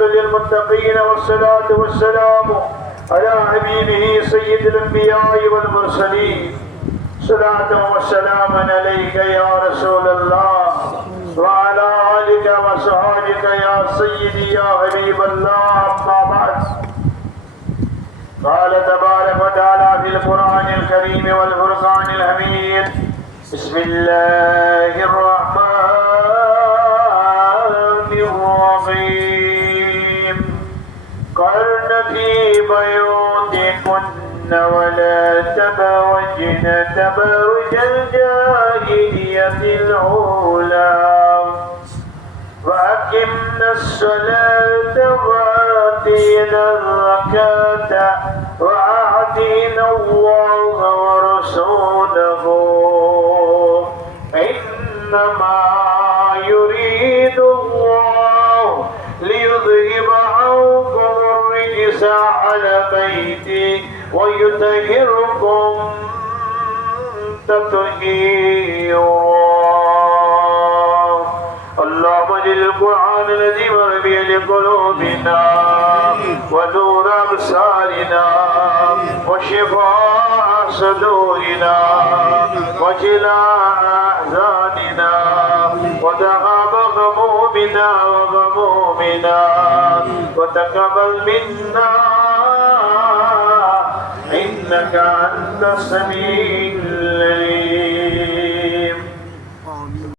للمتقين والصلاة والسلام على حبيبه سيد الأنبياء والمرسلين صلاة وسلاما عليك يا رسول الله وعلى آلك وصحابك يا سيدي يا حبيب الله. أما بعد، قال تبارك وتعالى في القرآن الكريم والفرقان الحميد: بسم الله الرحمن الرحيم. قرن في بيوتكن ولا تبرجن تبرج الجاهلية الأولى وأقمنا الصلاة وآتينا الزكاة وأطعنا الله ورسوله إنما يريد الله ليذهب عنكم الرجس على بيتي ويطهركم تطهيرا. اللهم اجعل القرآن الذي ربيع لقلوبنا ونور أبصارنا وشفاء صدورنا وجلاء أحزاننا وذهاب غمومنا وغمومنا وتقبل منا إنك أنت السميع